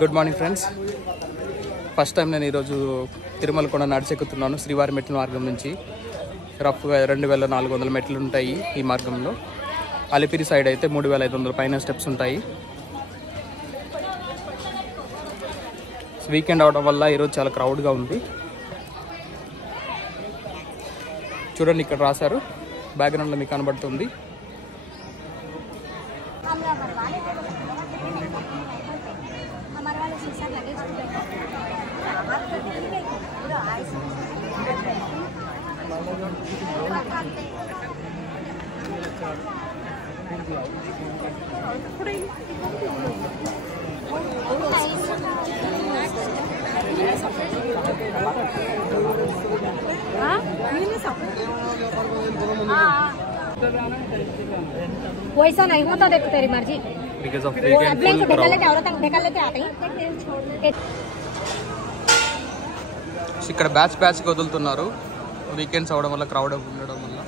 Good morning friends. First time నేను ఈరోజు తిరుమల కొండ నడిచెక్కుతున్నాను. శ్రీవారి మెట్ల మార్గం నుంచి రఫ్గా 2400 మెట్లు ఉంటాయి ఈ మార్గంలో. అలిపిరి సైడ్ అయితే 3500 పైన స్టెప్స్ ఉంటాయి. వీకెండ్ అవడం వల్ల ఈరోజు చాలా క్రౌడ్గా ఉంది. చూడండి, ఇక్కడ రాశారు, బ్యాక్గ్రౌండ్లో మీకు కనబడుతుంది. वैसा नहीं होता, देख तेरी मर्जी। Because of weekend full crowd. ఇక్కడ బ్యాచ్ వదులుతున్నారు వీకెండ్స్ అవడం వల్ల, క్రౌడ్ ఉండడం వల్ల.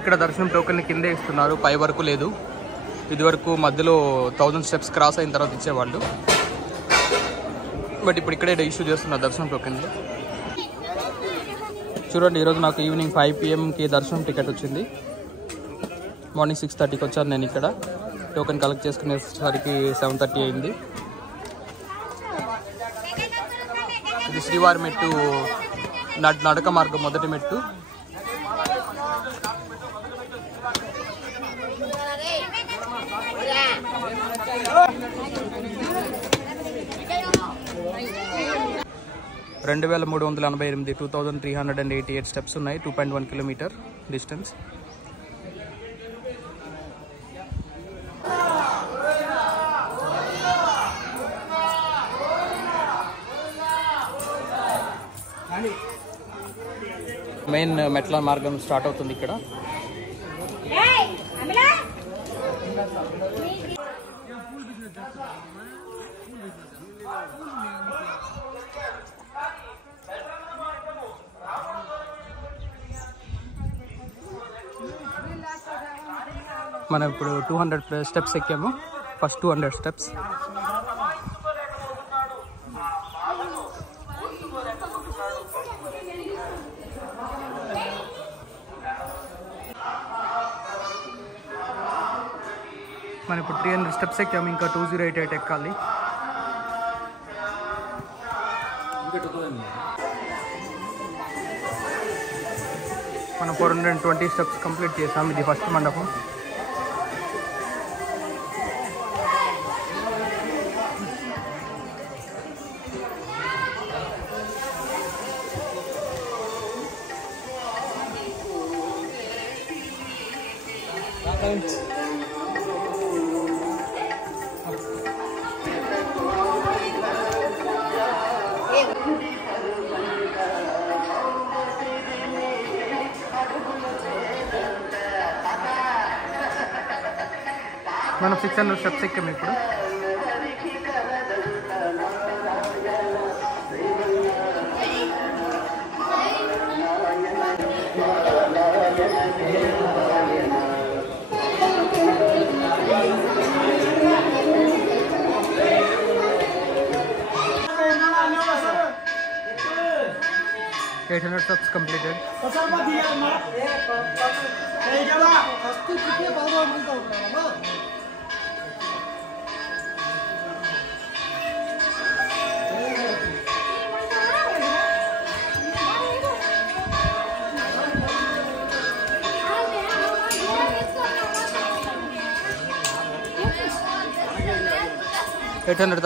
ఇక్కడ దర్శనం టోకెన్ కిందే ఇస్తున్నారు, పై వరకు లేదు. ఇది వరకు మధ్యలో 1000 స్టెప్స్ క్రాస్ అయిన తర్వాత ఇచ్చేవాళ్ళు, బట్ ఇప్పుడు ఇక్కడే ఇష్యూ చేస్తున్నారు దర్శనం టోకెన్లు. చూడండి, ఈరోజు నాకు ఈవినింగ్ 5 PM దర్శనం టికెట్ వచ్చింది. మార్నింగ్ 6:30కి వచ్చాను నేను. ఇక్కడ టోకెన్ కలెక్ట్ చేసుకునేసరికి 7:30 అయింది. ఇది శ్రీవారి మెట్టు నడక మార్గం మొదటి మెట్టు. (2388) 2388 స్టెప్స్ ఉన్నాయి. 2.1 కిలోమీటర్ డిస్టెన్స్. మెయిన్ మెట్ల మార్గం స్టార్ట్ అవుతుంది ఇక్కడ. మనం ఇప్పుడు 200 స్టెప్స్ ఎక్కాము. First 200 steps. మనం ఇప్పుడు 300 స్టెప్స్ ఎక్కాము. ఇంకా 2088 ఎక్కాలి. మనం 420 స్టెప్స్ కంప్లీట్ చేసాం. ఇది ఫస్ట్ మండపం. మనం 600 స్టెప్స్ ఎక్కాము ఇప్పుడు. (800 steps completed.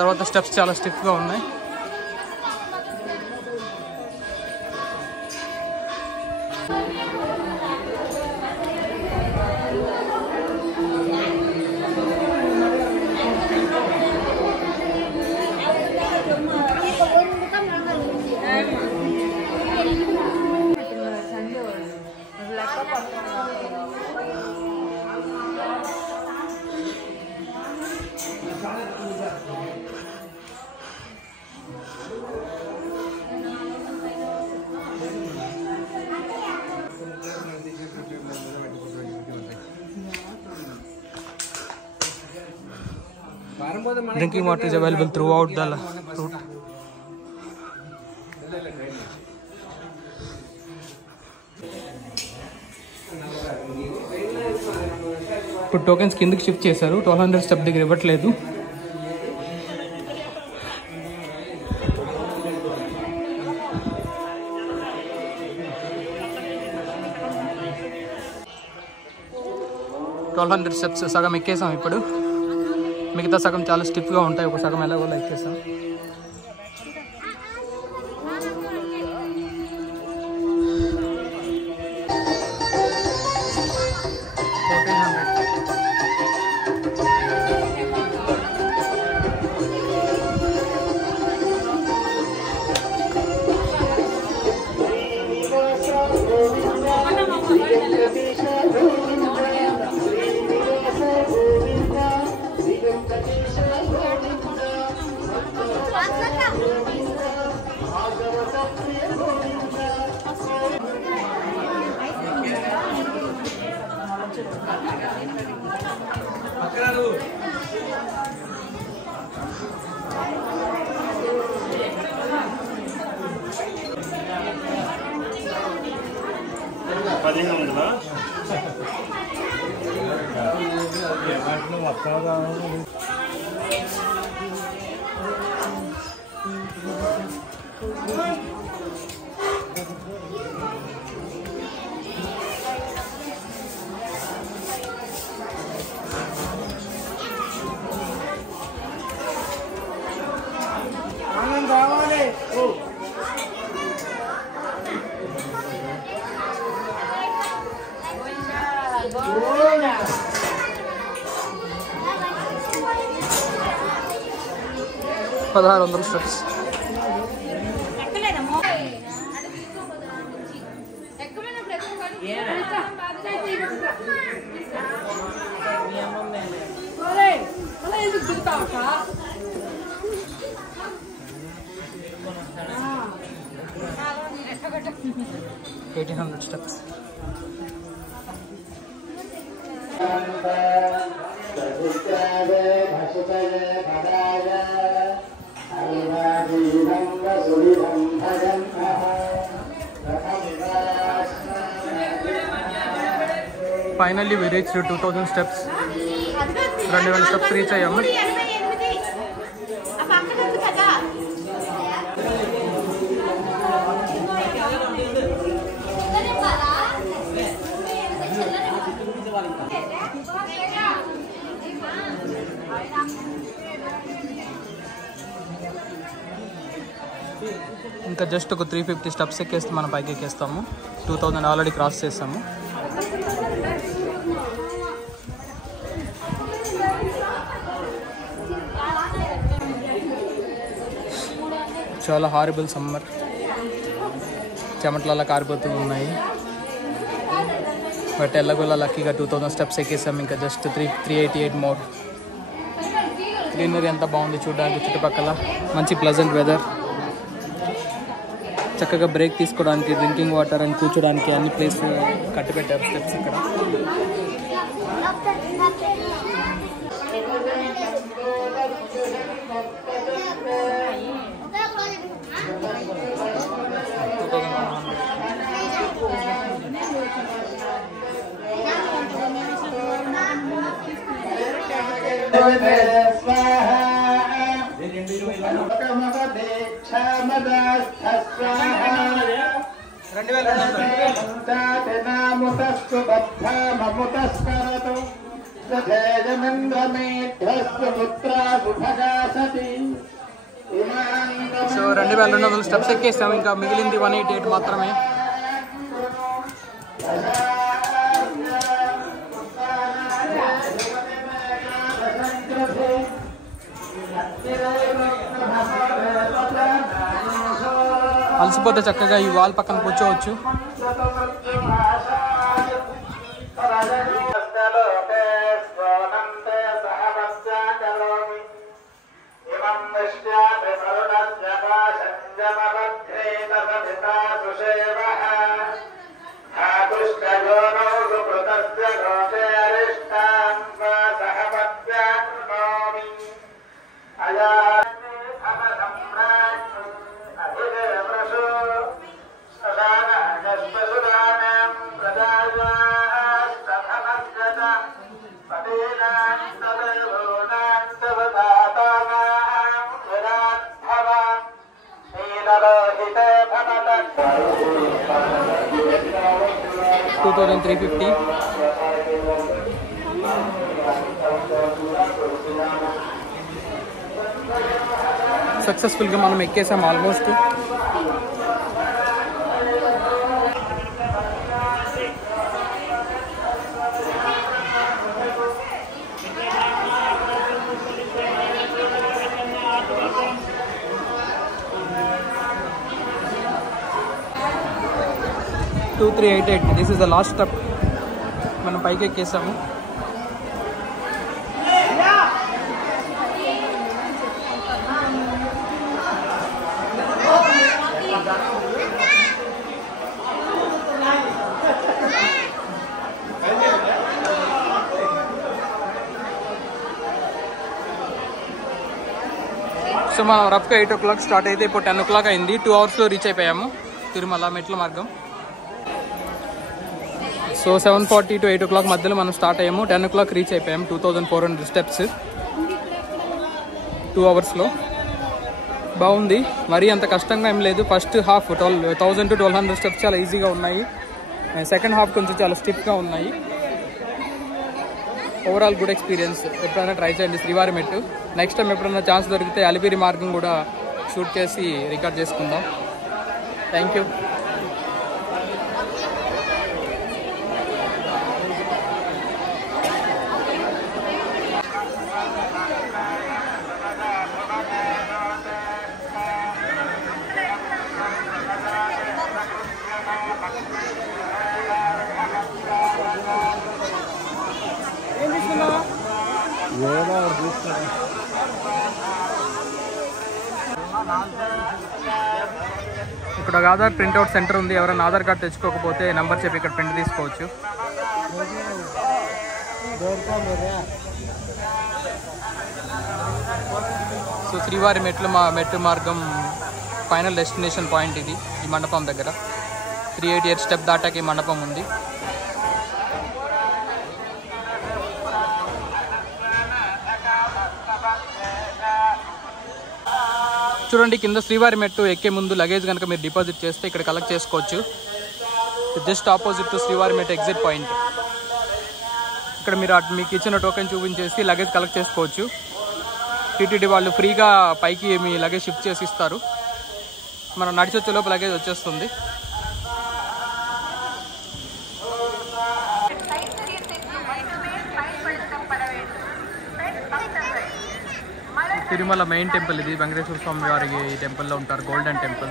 తర్వాత స్టెప్స్ చాలా స్టిఫ్గా ఉన్నాయి. Drinking water is available through out the route. ఇప్పుడు టోకెన్స్ కిందకి షిఫ్ట్ చేశారు. 1200 స్టెప్ దగ్గర ఇవ్వట్లేదు. స్టెప్స్ సగం ఎక్కేసాం. ఇప్పుడు మిగతా సగం చాలా స్టిఫ్గా ఉంటాయి. ఒక సగం ఎలాగో ఎక్కేసాం. $1600 steps. $1800 steps. Finally we reached 2000 steps. 2000 steps reach అయ్యాము. ఇంకా జస్ట్ ఒక 350 స్టెప్స్ ఎక్కేస్తే మనం పైకి ఎక్కేస్తాము. 2000 ఆల్రెడీ క్రాస్ చేస్తాము. చాలా హారిబుల్ సమ్మర్, చెమటలలో కారిపోతూ ఉన్నాయి. బట్ ఎల్లగొల్ల లక్కీగా 2000 స్టెప్స్ ఎక్కేసాం. ఇంకా జస్ట్ 388 మోర్. గ్రీనరీ ఎంత బాగుంది చూడడానికి, చుట్టుపక్కల మంచి ప్లెజెంట్ వెదర్. చక్కగా బ్రేక్ తీసుకోవడానికి, డ్రింకింగ్ వాటర్ అని కూర్చోడానికి అన్ని ప్లేస్ కట్టిపెట్టారు స్టెప్స్ ఇక్కడ. సో 2200 స్టెప్స్ ఎక్కేస్తాము. ఇంకా మిగిలింది 188 మాత్రమే. అలసిపోతే చక్కగా ఈ వాల్ పక్కన కూర్చోవచ్చు. 2350. సక్సెస్ఫుల్గా మనం ఎక్కేసాం almost. This is the last step. మనం పైకి ఎక్కేసాము. సో మనం రఫ్గా 8 o'clock స్టార్ట్ అయితే ఇప్పుడు 10 o'clock అయింది. 2 hours రీచ్ అయిపోయాము తిరుమల మెట్ల మార్గం. సో 7:40 to 8 o'clock మధ్యలో మనం స్టార్ట్ అయ్యాము. 10 o'clock రీచ్ అయిపోయాము. 2400 steps 2 hours. బాగుంది, మరీ అంత కష్టంగా ఏం లేదు. ఫస్ట్ హాఫ్ 1000 to 1200 steps చాలా ఈజీగా ఉన్నాయి. సెకండ్ హాఫ్ కొంచెం చాలా స్టిఫ్గా ఉన్నాయి. Overall good experience. ఎప్పుడైనా ట్రై చేయండి శ్రీవారి మెట్టు. నెక్స్ట్ టైం ఎప్పుడైనా ఛాన్స్ దొరికితే అలిపిరి మార్గం కూడా షూట్ చేసి రికార్డ్ చేసుకుందాం. Thank you. ఇక్కడ ఒక ఆధార్ ప్రింట్అవుట్ సెంటర్ ఉంది. ఎవరైనా ఆధార్ కార్డు తెచ్చుకోకపోతే నెంబర్ చెప్పి ఇక్కడ ప్రింట్ తీసుకోవచ్చు. సో శ్రీవారి మెట్టు మార్గం ఫైనల్ డెస్టినేషన్ పాయింట్ ఇది. ఈ మండపం దగ్గర 388 స్టెప్ దాటాక ఈ మండపం ఉంది. చూడండి, కింద శ్రీవారి మెట్టు ఎక్కే ముందు లగేజ్ కనుక మీరు డిపాజిట్ చేస్తే ఇక్కడ కలెక్ట్ చేసుకోవచ్చు. జస్ట్ ఆపోజిట్ టు శ్రీవారి మెట్టు ఎగ్జిట్ పాయింట్. ఇక్కడ మీరు మీకు ఇచ్చిన టోకెన్ చూపించేసి లగేజ్ కలెక్ట్ చేసుకోవచ్చు. టీటీడీ వాళ్ళు ఫ్రీగా పైకి మీ లగేజ్ షిఫ్ట్ చేసి ఇస్తారు. మనం నడిచొచ్చే లోపు లగేజ్ వచ్చేస్తుంది. తిరుమల మెయిన్ టెంపుల్ ఇది. వెంకటేశ్వర స్వామి వారి ఈ టెంపుల్లో ఉంటారు, గోల్డెన్ టెంపుల్.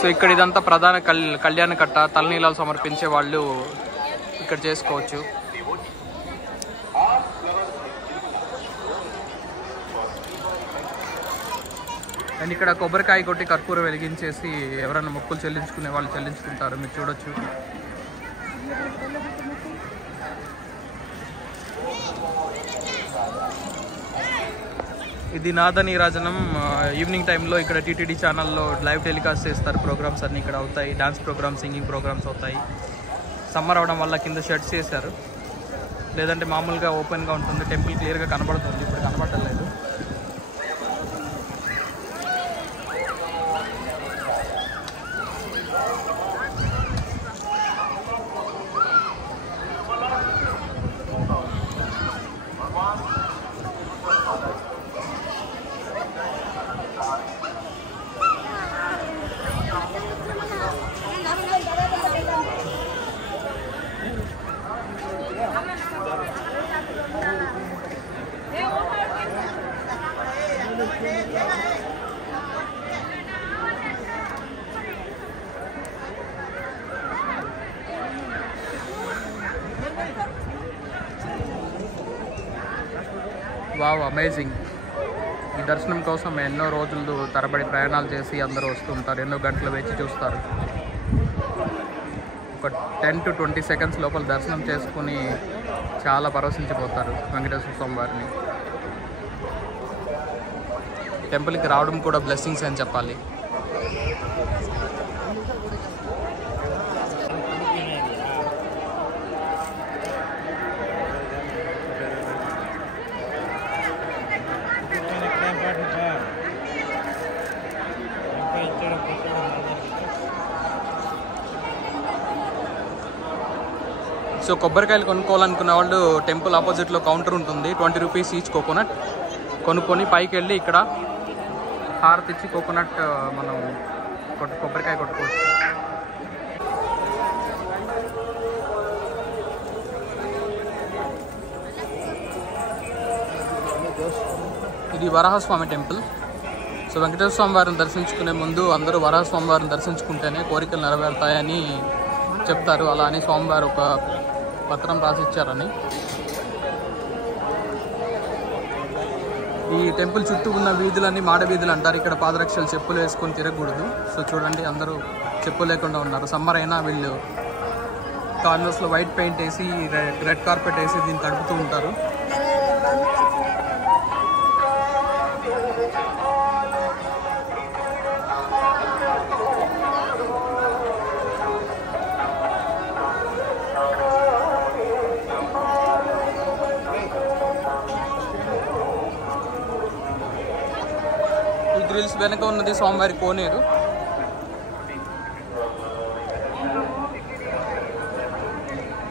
సో ఇక్కడ ఇదంతా ప్రధాన కళ్యాణ కట్ట. తలనీలాలు సమర్పించే వాళ్ళు ఇక్కడ చేసుకోవచ్చు. అండ్ ఇక్కడ కొబ్బరికాయ కొట్టి కర్పూరం వెలిగించేసి ఎవరైనా మొక్కులు చెల్లించుకునే వాళ్ళు చెల్లించుకుంటారు. మీరు చూడొచ్చు. ఇది నాదనీరాజనం. ఈవినింగ్ టైంలో ఇక్కడ టీటీడీ ఛానల్లో లైవ్ టెలికాస్ట్ చేస్తారు. ప్రోగ్రామ్స్ అన్నీ ఇక్కడ అవుతాయి. డాన్స్ ప్రోగ్రామ్స్, సింగింగ్ ప్రోగ్రామ్స్ అవుతాయి. సమ్మర్ అవడం వల్ల కింద షెడ్స్ చేశారు, లేదంటే మామూలుగా ఓపెన్గా ఉంటుంది. టెంపుల్ క్లియర్గా కనబడుతుంది, ఇప్పుడు కనబడలేదు. Wow, amazing. ఈ దర్శనం కోసం ఎన్నో రోజులు తరబడి ప్రయాణాలు చేసి అందరూ వస్తుంటారు. ఎన్నో గంటలు వేచి చూస్తారు. ఒక 10 to 20 seconds లోపల దర్శనం చేసుకుని చాలా పరవశించిపోతారు వెంకటేశ్వర స్వామి వారిని. టెంపుల్కి రావడం కూడా బ్లెస్సింగ్స్ అని చెప్పాలి. సో కొబ్బరికాయలు కొనుక్కోవాలనుకున్న వాళ్ళు టెంపుల్ ఆపోజిట్లో కౌంటర్ ఉంటుంది, 20 రూపీస్ ఈచ్ కోకోనట్ కొనుక్కొని పైకి వెళ్ళి ఇక్కడ హారతి ఇచ్చి కోకోనట్ మనం కొబ్బరికాయ కొట్టుకోవచ్చు. ఇది వరాహస్వామి టెంపుల్. సో వెంకటేశ్వర స్వామి వారిని దర్శించుకునే ముందు అందరూ వరాహస్వామి వారిని దర్శించుకుంటేనే కోరికలు నెరవేరుతాయని చెప్తారు. అలా అని స్వామివారు ఒక పత్రం రాసిచ్చారని. ఈ టెంపుల్ చుట్టూ ఉన్న వీధులన్నీ మాడ వీధులు అంటారు. ఇక్కడ పాదరక్షలు చెప్పులు వేసుకొని తిరగకూడదు. సో చూడండి అందరూ చెప్పులు లేకుండా ఉన్నారు. సమ్మర్ అయినా వీళ్ళు కార్నర్స్లో వైట్ పెయింట్ వేసి రెడ్ కార్పెట్ వేసి దీన్ని తడుపుతూ ఉంటారు. గ్రిల్స్ వెనక ఉన్నది స్వామివారి కోనేరు.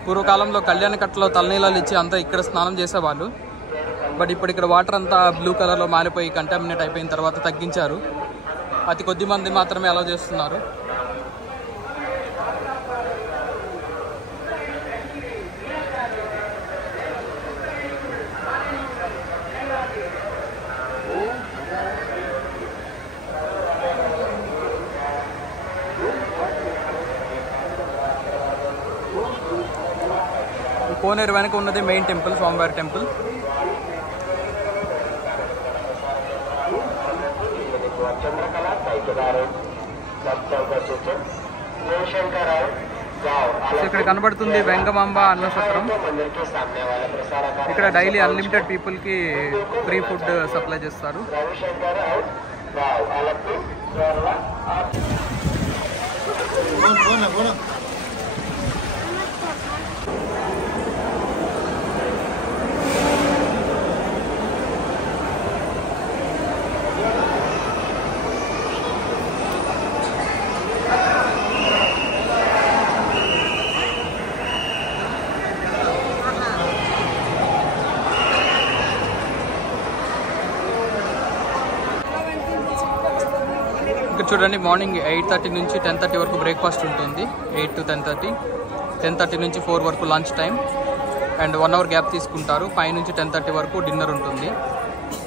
పూర్వకాలంలో కళ్యాణ కట్టలో తలనీలాలు ఇచ్చి అంతా ఇక్కడ స్నానం చేసేవాళ్ళు. బట్ ఇప్పుడు ఇక్కడ వాటర్ అంతా బ్లూ కలర్లో మారిపోయి కంటామినేట్ అయిపోయిన తర్వాత తగ్గించారు. అతి కొద్ది మంది మాత్రమే అలౌ చేస్తున్నారు. కోనేరు వెనక ఉన్నది మెయిన్ టెంపుల్, స్వామివారి టెంపుల్. ఇక్కడ కనబడుతుంది వెంగమాంబ అన్నసత్రం. ఇక్కడ డైలీ అన్లిమిటెడ్ పీపుల్కి ఫ్రీ ఫుడ్ సప్లై చేస్తారు. ఇక్కడ చూడండి మార్నింగ్ 8:30 నుంచి 10:30 వరకు బ్రేక్ఫాస్ట్ ఉంటుంది. 8 to 10:30, 10:30 నుంచి 4 వరకు lunch time and 1 hour gap తీసుకుంటారు. 5 నుంచి 10:30 వరకు డిన్నర్ ఉంటుంది.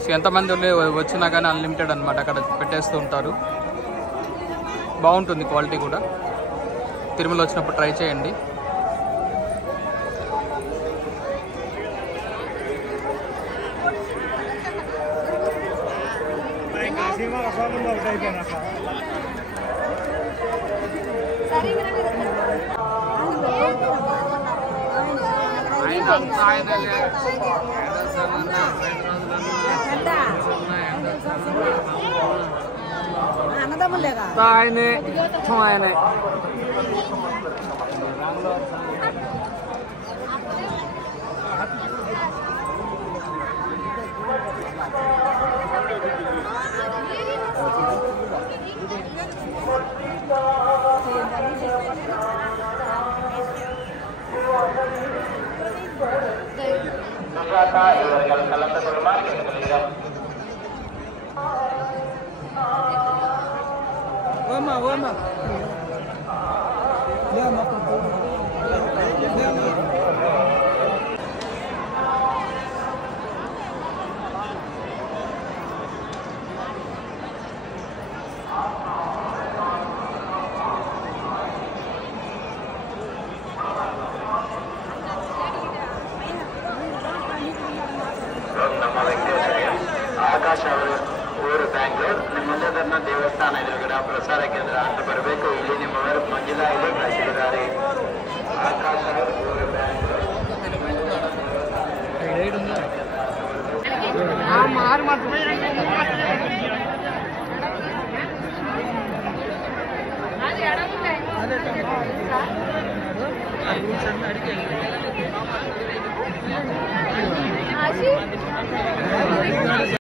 సో ఎంతమంది వచ్చినా కానీ అన్లిమిటెడ్ అనమాట, అక్కడ పెట్టేస్తూ ఉంటారు. బాగుంటుంది క్వాలిటీ కూడా. తిరుమల వచ్చినప్పుడు ట్రై చేయండి. ಊರು ಬ್ಯಾಂಗ್ಳೂರ್ ನಿಮ್ಮಲ್ಲದನ್ನ ದೇವಸ್ಥಾನ ಎದುರುಗಡೆ ಪ್ರಸಾರ ಕೇಂದ್ರ ಅಂತ ಬರಬೇಕು. ಇಲ್ಲಿ ನಿಮ್ಮವರು ಮಂಜುಳಾ ಇಲ್ಲಿ ಕಳಿಸಿದ್ದಾರೆ. ಆಕಾಶ ಊರು ಬ್ಯಾಂಗ್ಳೂರ್